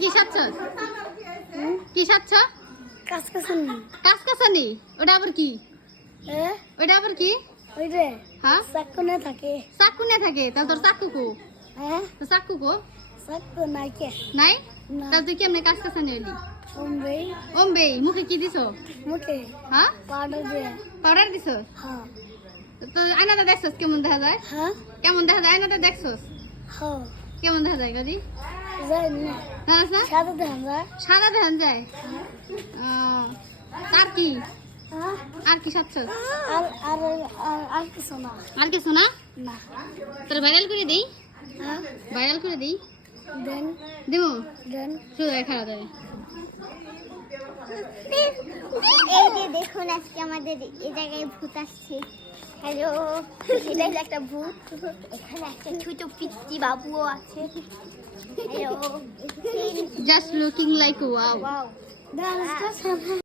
কি সাচ্ছ? কি সাচ্ছ? কাসকাসানি। কাসকাসানি? ওটা আবার কি? ওটা আবার কি? ওই রে হ্যাঁ চাকুনে থাকে। চাকুনে থাকে, তাহলে তোর চাকু কো? হ্যাঁ তো চাকু কো? চাকু নাই কে? নাই? না। তাহলে তুই কেমনে কাসকাসানি হইলি? অম্বে ওমবে মুখে কি দিছো? মুখে হ্যাঁ পাউডার দিয়ে। পাউডার দিছো? হ্যাঁ তো আয়নাটা দেখছস কেমন দেখা যায়? হ্যাঁ কেমন দেখা যায় আয়নাটা দেখছস? হ্যাঁ কেমন দেখা যায় গাজি? যাই না জানাস না? সাদা ধান যায়। সাদা দেখা যায়। তার কি? হ্যাঁ আর কি সাচ্ছস? আর আর আর কিছু না। আর কিছু না? না তোর ভাইরাল করে দেই? হ্যাঁ ভাইরাল করে দেই? দেন দেবো? দেন শুধু খারাপ হবে। এই যে দেখুন আজকে আমাদের এই জায়গায় ভূত আসছে। হ্যালো, এটা হলো একটা ভূত। এখানে একটা ছোট পিচ্চি বাবুও আছে। Hello, Just looking like wow. Wow. ডান্সটা